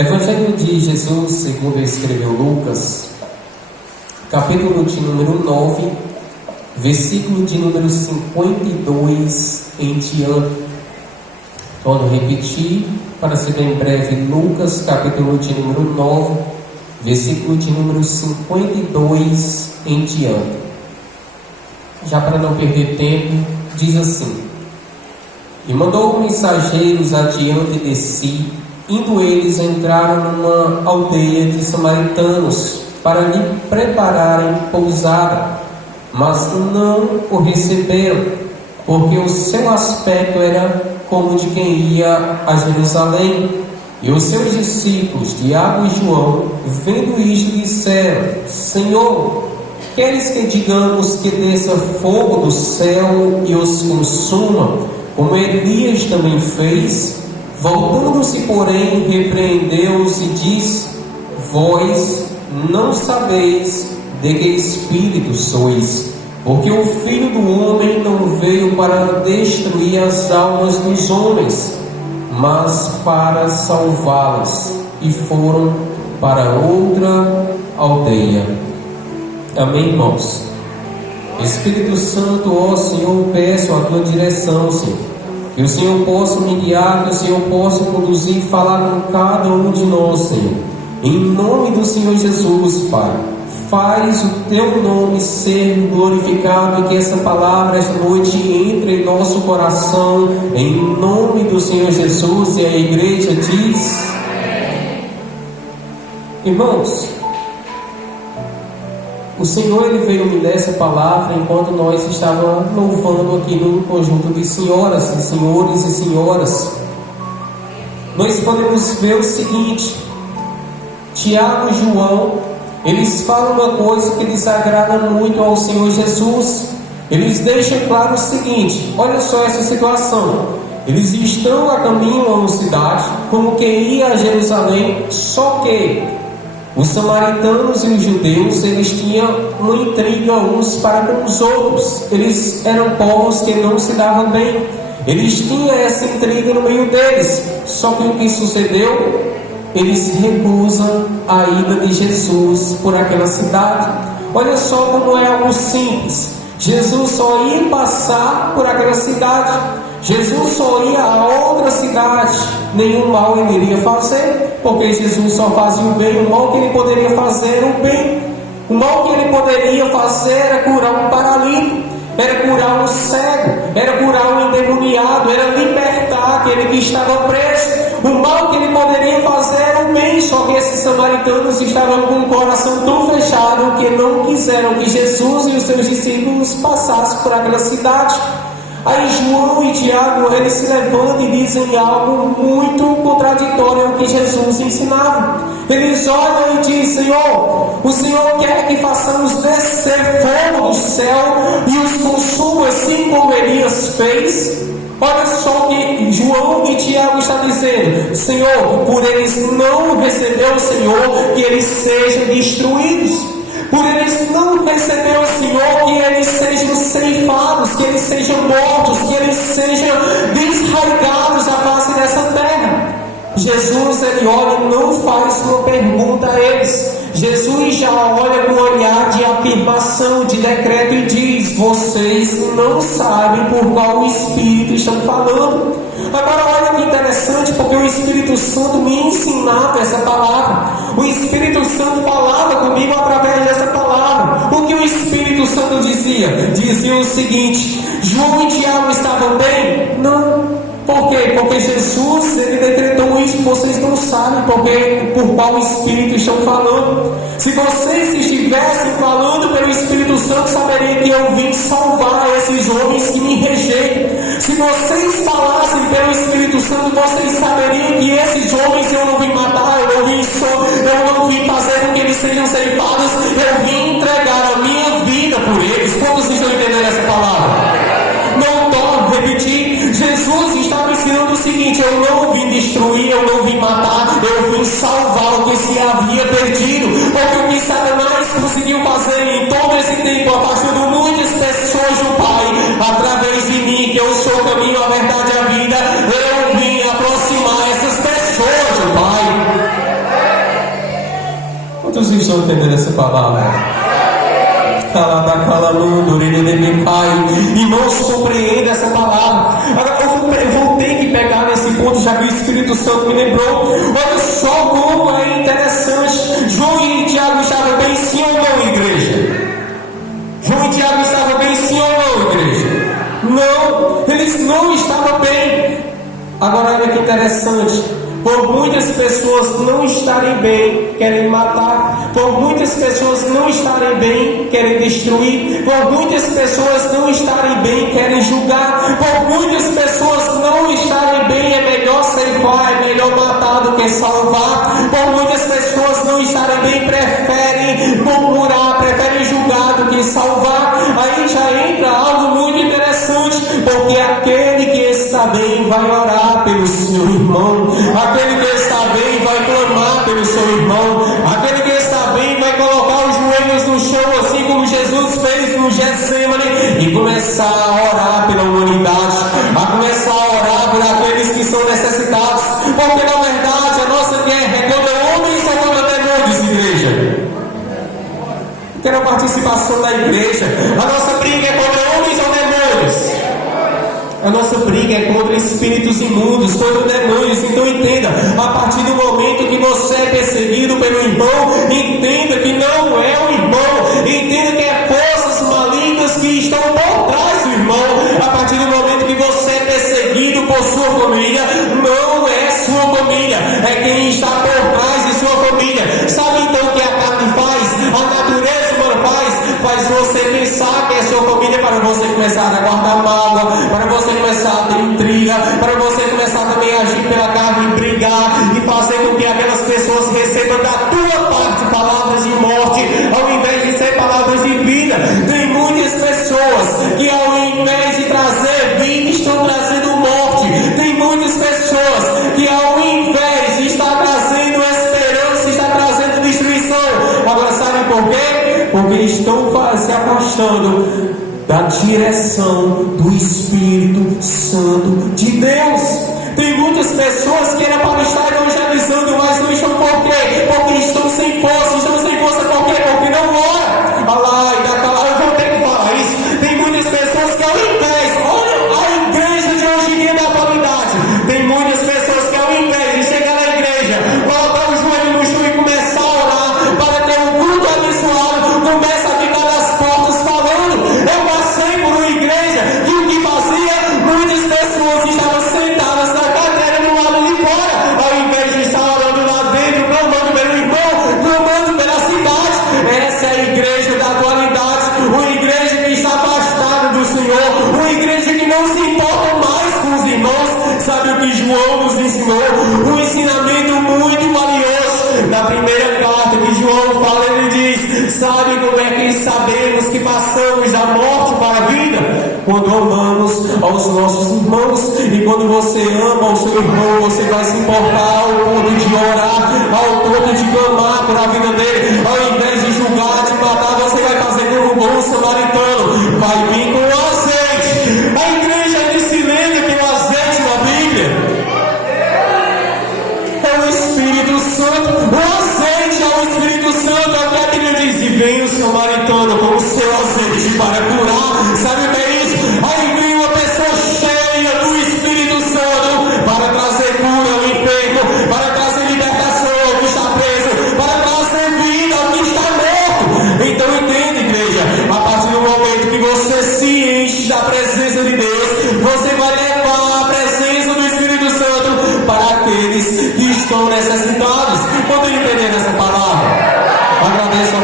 Evangelho de Jesus, segundo escreveu Lucas, capítulo de número 9, versículo de número 52 em diante. Vou repetir para ser bem breve. Lucas, capítulo de número 9, versículo de número 52 em diante. Já para não perder tempo, diz assim: E mandou mensageiros adiante de si. Indo eles, entraram numa aldeia de samaritanos para lhe prepararem pousada, mas não o receberam, porque o seu aspecto era como de quem ia a Jerusalém. E os seus discípulos, Tiago e João, vendo isto, disseram: Senhor, queres que digamos que desça fogo do céu e os consuma, como Elias também fez? Voltando-se, porém, repreendeu-os e disse: Vós não sabeis de que espírito sois, porque o Filho do Homem não veio para destruir as almas dos homens, mas para salvá-las. E foram para outra aldeia. Amém, irmãos? Espírito Santo, ó Senhor, peço a tua direção, Senhor. Que o Senhor possa me guiar, que o Senhor possa conduzir e falar com cada um de nós, Senhor. Em nome do Senhor Jesus, Pai, faz o teu nome ser glorificado e que essa palavra esta noite entre em nosso coração, em nome do Senhor Jesus. E a igreja diz: Irmãos, o Senhor ele veio me dar essa palavra enquanto nós estávamos louvando aqui no conjunto de senhoras, de senhores e senhoras. Nós podemos ver o seguinte: Tiago e João, eles falam uma coisa que desagrada muito ao Senhor Jesus. Eles deixam claro o seguinte: olha só essa situação. Eles estão a caminho a uma cidade, como quem ia a Jerusalém, só que os samaritanos e os judeus, eles tinham uma intriga uns para com os outros. Eles eram povos que não se davam bem. Eles tinham essa intriga no meio deles. Só que o que sucedeu? Eles recusam a ida de Jesus por aquela cidade. Olha só como é algo simples. Jesus só ia passar por aquela cidade. Jesus só ia a outra cidade. Nenhum mal ele iria fazer, porque Jesus só fazia o bem. O mal que ele poderia fazer era o bem. O mal que ele poderia fazer era curar um paralítico, era curar um cego, era curar um endemoniado, era libertar aquele que estava preso. O mal que ele poderia fazer era o bem. Só que esses samaritanos estavam com o coração tão fechado que não quiseram que Jesus e os seus discípulos passassem por aquela cidade. Aí João e Tiago, eles se levantam e dizem algo muito contraditório ao que Jesus ensinava. Eles olham e dizem: Senhor, o Senhor quer que façamos descer fogo do céu e os consuma, assim como Elias fez? Olha só o que João e Tiago estão dizendo: Senhor, por eles não receber o Senhor, que eles sejam destruídos. Por eles não receber o Senhor, que eles sejam ceifados, que eles sejam mortos, que eles sejam desraigados à face dessa terra. Jesus, ele olha e não faz uma pergunta a eles. Jesus já olha com um olhar de afirmação, de decreto e diz: vocês não sabem por qual Espírito estão falando. Agora olha que interessante, porque o Espírito Santo me ensinava essa palavra. O Espírito Santo falava comigo através dessa palavra. O que o Espírito Santo dizia? Dizia o seguinte: João e Tiago estavam bem? Não. Por quê? Porque Jesus, ele decretou isso. Vocês não sabem por qual Espírito estão falando. Se vocês estivessem falando pelo Espírito Santo, saberiam que eu vim salvar esses homens que me rejeitam. Se vocês falassem pelo Espírito Santo, vocês saberiam que esses homens eu não vim matar, eu não vim fazer com que eles sejam ceifados, eu vim entregar a minha vida por eles. Quantos estão entendendo essa palavra? Não torno a repetir. Jesus estava ensinando o seguinte: eu não vim destruir, eu não vim matar, eu vim salvar o que se havia perdido. Porque o que Satanás conseguiu fazer em todo esse tempo, afastando muitas pessoas do Pai, através de mim, que eu sou o caminho, a verdade e a vida, eu vim aproximar essas pessoas do Pai. Quantos estão entendendo essa palavra? Irmãos, compreenda essa palavra. Agora eu vou ter que pegar nesse ponto, já que o Espírito Santo me lembrou. Olha só como é interessante. João e Tiago estavam bem, sim ou não, igreja? João e Tiago estavam bem, sim ou não, igreja? Não, eles não estavam bem. Agora olha que interessante. Por muitas pessoas não estarem bem, querem matar. Por muitas pessoas não estarem bem, querem destruir. Por muitas pessoas não estarem bem, querem julgar. Por muitas pessoas não estarem bem, é melhor ceifar, é melhor matar do que salvar. Por muitas pessoas não estarem bem, preferem murmurar, preferem julgar do que salvar. Aí já entra algo muito interessante, porque aquele que está bem vai orar pelo seu irmão. Aquele que está bem vai clamar pelo seu irmão. Aquele que está bem vai colocar os joelhos no chão, assim como Jesus fez no Getsemane, e começar a orar pela humanidade, a começar a orar por aqueles que são necessitados. Porque na verdade a nossa guerra é contra homens ou contra demônios, igreja? Quero a participação da igreja. A nossa briga é contra homens ou demônios? A nossa briga é contra espíritos imundos, contra demônios. Então entenda, a partir do momento que você é perseguido pelo irmão, entenda que não é o irmão, entenda que é forças malignas que estão por trás do irmão. A partir do momento que você é perseguido por sua família, não é sua família, é quem está por trás de sua família. Sabe então o que a carne faz? A natureza humana faz você pensar que é sua família, para você começar a guardar mágoa, para você começar a ter intriga, para você começar também a agir pela carne e brigar e fazer com que aquelas pessoas recebam da tua parte palavras de morte, ao invés de ser palavras de vida. Tem muitas pessoas que ao invés de trazer vida estão trazendo morte. Tem muitas pessoas que ao invés de estar trazendo esperança, está trazendo destruição. Agora sabe por quê? Porque estão se afastando da direção do Espírito Santo de Deus. Tem muitas pessoas que eram para estar evangelizando, mas não estão. Por quê? Porque estão sem força. Estão sem força por quê? Porque não oram. Olha lá, e daquela, eu vou ter que falar isso. Tem muitas pessoas que ao invés, olha a igreja de hoje em dia da atualidade. Tem muitas pessoas que ao invés de chegar na igreja, colocar o joelho no chão e começar a orar para ter um culto abençoado, começa a ficar nas portas falando. Eu passei por uma igreja que o que fazia, muitas pessoas estavam sentadas na cadeira do lado de fora, ao invés de estar orando lá dentro, clamando pelo irmão, clamando pela cidade. Essa é a igreja da atualidade, uma igreja que está afastada do Senhor, uma igreja que não se importa mais com os irmãos. Sabe o que João nos ensinou? Um ensinamento muito valioso. Na primeira carta que João fala, ele diz: sabe como é que sabemos que passamos da morte para a vida? Quando amamos aos nossos irmãos. E quando você ama o seu irmão, você vai se importar ao ponto de orar, ao ponto de clamar por a vida dele. Ao invés de julgar, de matar, você vai fazer como um bom samaritano, vai vir com o azeite. A igreja se lembra que o azeite na Bíblia é o Espírito Santo. O azeite é o Espírito Santo. É o que a Bíblia diz: e vem o samaritano com o seu azeite para curar. Sabe o que é isso? Aí vem uma pessoa cheia do Espírito Santo para trazer cura ao enfermo, para trazer libertação ao que está preso, para trazer vida ao que está morto. Então entenda, igreja, a partir do momento que você se enche da presença de Deus, você vai levar a presença do Espírito Santo para aqueles que estão necessitados. Quando entender essa palavra, agradeço a